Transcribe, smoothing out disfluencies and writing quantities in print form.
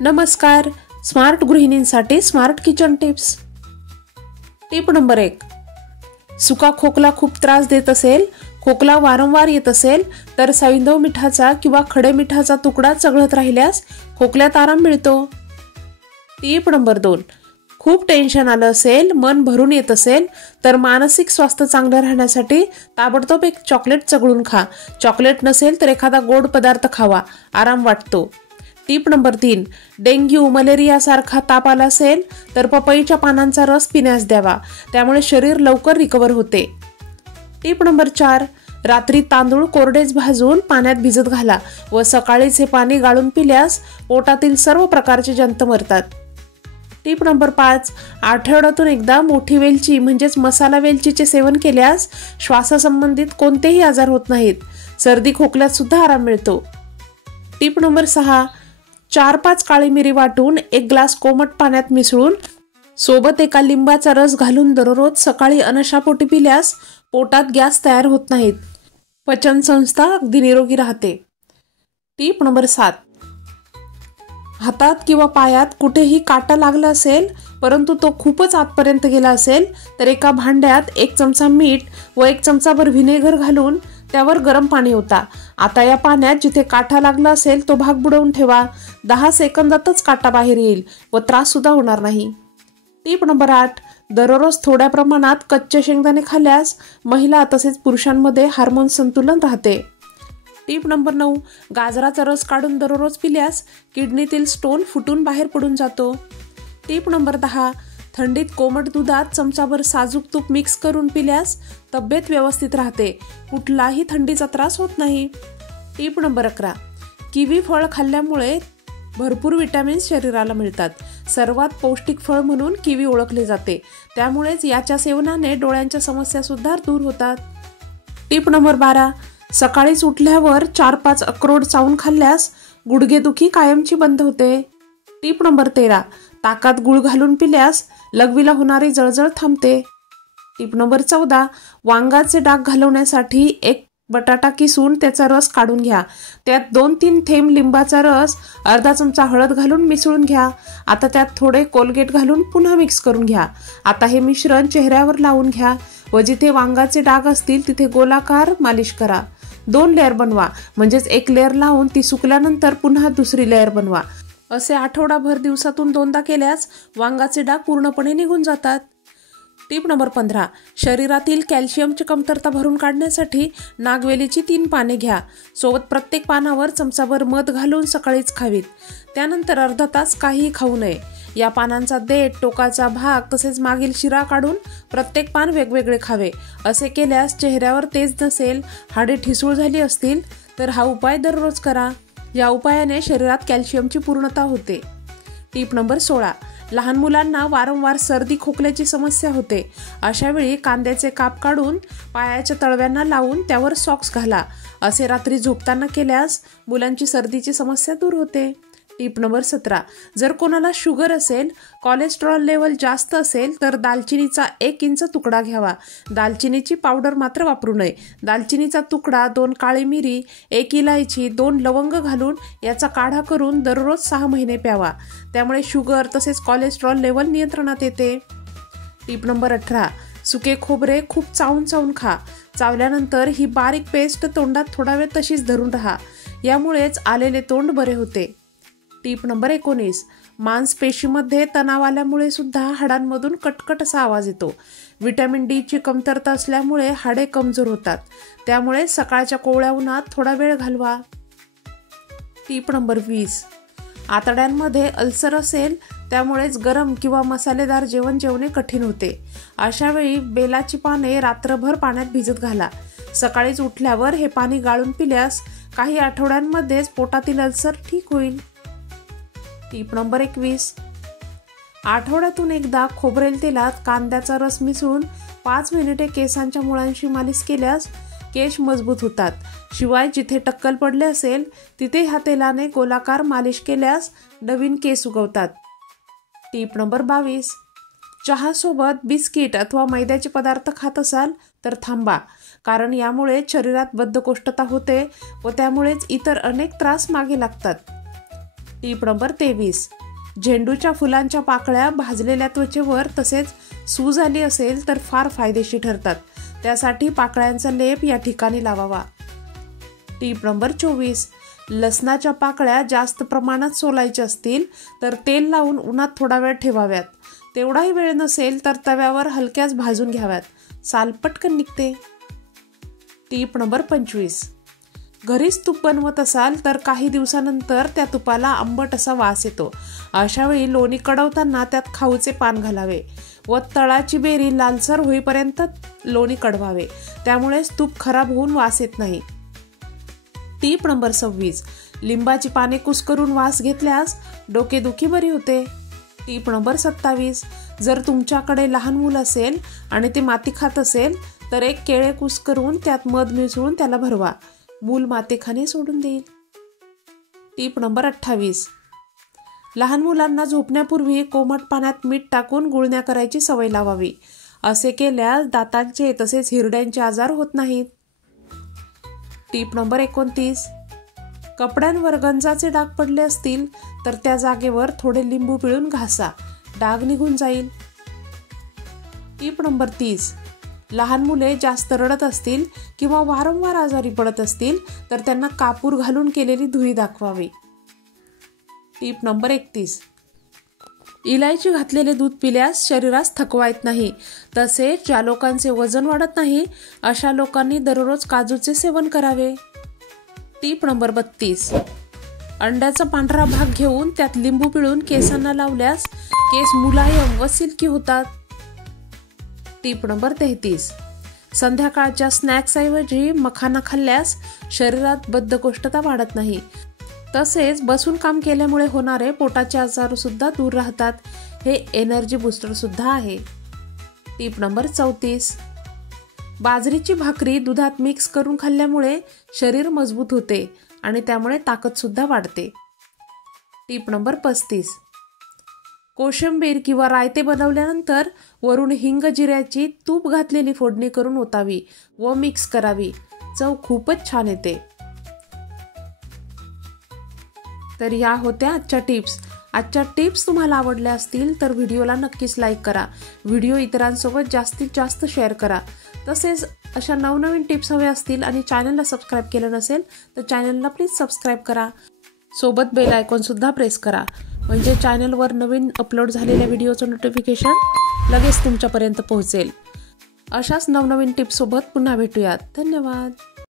नमस्कार. स्मार्ट गृहिणींसाठी smart kitchen tips. Tip number 1. सुका खोकला खूप त्रास देत असेल, खोकला वारंवार येत असेल तर सैंधव मिठाचा किंवा खडे मिठाचा तुकडा चघळत राहिल्यास खोकल्यात आराम मिळतो. Tip number 2. खूप टेन्शन आलं असेल, मन भरून येत असेल तर मानसिक स्वास्थ्य चांगलं राहण्यासाठी ताबडतोब एक चॉकलेट चघळून खा. चॉकलेट नसेल तर एखादा गोड पदार्थ खावा, आराम वाटतो. Tip number 3. डेंग्यू, मलेरिया सारखा ताप आला असेल तर पपईच्या पानांचा रस पिण्यास द्यावा, त्यामुळे शरीर लवकर रिकवर होते. Tip number 4. रात्री तांदूळ कोरडेच भाजून पाण्यात भिजत घाला व सकाळीच हे पाणी गाळून पिल्यास पोटातील सर्व प्रकारचे जंत मरतात. Tip number 5. आठवड्यातून एकदा मोठी वेलची म्हणजेच मसाला वेलचीचे सेवन केल्यास श्वासासंबंधित कोणतेही आजार होत नाहीत. सर्दी खोकल्यात सुद्धा आराम मिळतो. Tip number 6. 4-5 काळी मिरी वाटून एक ग्लास कोमट पाण्यात मिसळून सोबत एका लिंबाचा रस घालून दररोज सकाळी अनशापोटी पिल्यास पोटात गॅस तयार होत नाहीत. पचन संस्था अगदी निरोगी राहते. Tip number 7. हातात किंवा पायात कुठेही काटा लागला असेल परंतु तो खूपच आतपर्यंत गेला असेल तर एका भांड्यात 1 चमचा मीठ व 1 चमचाभर व्हिनेगर घालून त्यावर गरम पाणी ओता. आता या पाण्यात जिथे काटा लागला असेल तो भाग बुडवून ठेवा. 10 सेकंदातच काटा बाहेर येईल व त्रास सुद्धा होणार नाही. Tip number 8. दररोज थोड्या प्रमाणात कच्चे शेंगदाणे खाल्ल्यास महिला तसेच पुरुषांमध्ये हार्मोन संतुलन राहते. Tip number 9. गाजराचा रस काढून दररोज पिल्यास किडनीतील स्टोन फुटून बाहेर पडून जातो. Tip number 10. थंडीत कोमट दुधात चमचाभर साजूक तूप मिक्स करून पिल्यास तब्येत व्यवस्थित राहते, कुठलाही थंडीचा त्रास होत नाही. Tip number 11. किवी फळ खाल्ल्यामुळे भरपूर विटॅमिन्स शरीराला मिळतात. सर्वात पौष्टिक फळ म्हणून किवी ओळखले जाते, त्यामुळेच याच्या सेवनाने डोळ्यांच्या समस्या सुद्धा दूर होतात. Tip number 12. सकाळीच उठल्यावर 4-5 अक्रोड चावून खाल्ल्यास गुडघेदुखी कायमची बंद होते. Tip number 13. ताकात गुळ घालून पिल्यास लघवीला होणारी जळजळ थांबते. Tip number 14. वांगाचे डाग घालवण्यासाठी एक बटाटा किसून त्याचा रस काढून घ्या. त्यात 2-3 थेंब लिंबाचा रस, अर्धा चमचा हळद घालून मिसळून घ्या. आता त्यात थोडे कोलगेट घालून पुन्हा मिक्स करून घ्या. आता हे मिश्रण चेहऱ्यावर लावून घ्या व जिथे वांगाचे डाग असतील तिथे गोलाकार मालिश करा. 2 लेअर बनवा, म्हणजेच एक लेअर लावून ती सुकल्यानंतर पुन्हा दुसरी लेअर बनवा. असे आठवडाभर दिवसातून 2दा केल्यास वांगाचे डाग पूर्णपणे निघून जातात. Tip number 15. शरीरातील कॅल्शियमची कमतरता भरून काढण्यासाठी नागवेलीची 3 पाने घ्या. सोबत प्रत्येक पानावर चमचाभर मध घालून सकाळीच खावीत. त्यानंतर अर्धा तास काहीही खाऊ नये. या पानांचा देठ, टोकाचा भाग तसेच मागील शिरा काढून प्रत्येक पान वेगवेगळे खावे. असे केल्यास चेहऱ्यावर तेज नसेल, हाडे ठिसूळ झाली असतील तर हा उपाय दररोज करा. या उपायाने शरीरात कॅल्शियमची पूर्णता होते. Tip number 16. लहान मुलांना वारंवार सर्दी खोकल्याची समस्या होते. अशावेळी कांद्याचे काप काढून पायाच्या तळव्यांना लावून त्यावर सॉक्स घाला. असे रात्री झोपताना केल्यास मुलांची सर्दीची समस्या दूर होते. Tip number 17. जर कोणाला शुगर असेल, कोलेस्ट्रॉल लेवल जास्त असेल तर दालचिनीचा 1 इंच तुकडा घ्यावा. दालचिनीची पावडर मात्र वापरू नये. दालचिनीचा तुकडा, 2 काळी मिरी, 1 इलायची, 2 लवंग घालून याचा काढा करून दररोज 6 महिने प्यावा. त्यामुळे शुगर तसेच कोलेस्ट्रॉल लेवल नियंत्रणात येते. Tip number 18. सुके खोबरे खूप चावून खा. चावल्यानंतर ही बारीक पेस्ट तोंडात थोडा वेळ तशीच धरून राहा. यामुळेच आलेले तोंड बरे होते. Tip number 19. मांसपेशीमध्ये तणाव आल्यामुळे सुद्धा हाडांमधून कटकट असा आवाज येतो. व्हिटॅमिन डी ची कमतरता असल्यामुळे हाडे कमजोर होतात. त्यामुळे सकाळच्या कोवळ्या उन्हात थोडा वेळ घालवा. Tip number 20. आतड्यांमध्ये अल्सर असेल त्यामुळेच गरम किंवा मसालेदार जेवण जेवणे कठीण होते. अशावेळी बेलाची पाने रात्रभर पाण्यात भिजत घाला. सकाळीच उठल्यावर हे पाणी गाळून पिल्यास काही आठवड्यांमध्येच पोटातील अल्सर ठीक होईल. Tip number 21. आठवड्यातून एकदा खोबरेल तेलात कांद्याचा रस मिसळून 5 मिनिटे केसांच्या मुळांशी मालिश केल्यास केस मजबूत होतात. शिवाय जिथे टक्कल पडले असेल तिथे ह्या तेलाने गोलाकार मालिश केल्यास नवीन केस उगवतात. Tip number 22. चहासोबत बिस्किट अथवा मैद्याचे पदार्थ खात असाल तर थांबा, कारण यामुळे शरीरात बद्धकोष्ठता होते व त्यामुळेच इतर अनेक त्रास मागे लागतात. टीप नंबर 23, झेंडूच्या फुलांच्या पाकळ्या भाजलेल्या त्वचेवर तसेच सूज आली असेल तर फार फायदेशीर ठरतात. त्यासाठी पाकळ्यांचा लेप या ठिकाणी लावावा. टीप नंबर 24, लसणाच्या पाकळ्या जास्त प्रमाणात सोलायच्या असतील तर तेल लावून उन्हात थोडा वेळ ठेवाव्यात. तेवढाही वेळ नसेल तर तव्यावर हलक्याच भाजून घ्याव्यात. साल पटकन निघते. टीप नंबर 25, घरीच तूप बनवत असाल तर काही दिवसानंतर त्या तुपाला आंबट असा वास येतो. अशा वेळी लोणी कढवताना त्यात खाऊचे पान घालावे व तळाची बेरी लालसर होईपर्यंत लोणी कढवावे. त्यामुळेच तूप खराब होऊन वास येत नाही. टीप नंबर 26, लिंबाची पाने कुस्करून वास घेतल्यास डोकेदुखी बरी होते. टीप नंबर 27, जर तुमच्याकडे लहान मूल असेल आणि ते माती खात असेल तर एक केळे कुस्करून त्यात मध मिसळून त्याला भरवा. मूल माती खाणे सोडून देईल. टीप नंबर 28, लहान मुलांना झोपण्यापूर्वी कोमट पाण्यात मीठ टाकून गुळण्या करायची सवय लावावी. असे केल्यास दातांचे तसेच हिरड्यांचे आजार होत नाहीत. टीप नंबर 29, कपड्यांवर गंजाचे डाग पडले असतील तर त्या जागेवर थोडे लिंबू पिळून घासा, डाग निघून जाईल. टीप नंबर 30, लहान मुले जास्त रडत असतील किंवा वारंवार आजारी पडत असतील तर त्यांना कापूर घालून केलेली धुई दाखवावी. टीप नंबर 31, इलायची घातलेले दूध पिल्यास शरीरास थकवा येत नाही. तसेच ज्या लोकांचे वजन वाढत नाही अशा लोकांनी दररोज काजूचे सेवन करावे. टीप नंबर 32, अंड्याचा पांढरा भाग घेऊन त्यात लिंबू पिळून केसांना लावल्यास केस मुलायम व सिल्की होतात. टीप नंबर 33, संध्याकाळच्या स्नॅक्सऐवजी मखाना खाल्ल्यास शरीरात बद्धकोष्ठता वाढत नाही. तसेच बसून काम केल्यामुळे होणारे पोटाचे आजार सुद्धा दूर राहतात. हे एनर्जी बूस्टर सुद्धा आहे. टीप नंबर 34, बाजरीची भाकरी दुधात मिक्स करून खाल्ल्यामुळे शरीर मजबूत होते आणि त्यामुळे ताकद सुद्धा वाढते. टीप नंबर 35, कोशिंबीर किंवा रायते बनवल्यानंतर वरून हिंग जिऱ्याची तूप घातलेली फोडणी करून ओतावी व मिक्स करावी. चव खूपच छान येते. तर या होत्या आजच्या टिप्स. आजच्या टिप्स तुम्हाला आवडल्या असतील तर व्हिडिओला नक्कीच लाईक करा. व्हिडिओ इतरांसोबत जास्तीत जास्त शेअर करा. तसेच अशा नवनवीन टिप्स हव्या असतील आणि चॅनलला सबस्क्राईब केलं नसेल तर चॅनलला प्लीज सबस्क्राईब करा. सोबत बेल आयकॉन सुद्धा प्रेस करा म्हणजे चॅनलवर नवीन अपलोड झालेल्या व्हिडिओचं नोटिफिकेशन लगेच तुमच्यापर्यंत पोहोचेल. अशाच नवनवीन टिप्ससोबत पुन्हा भेटूयात. धन्यवाद.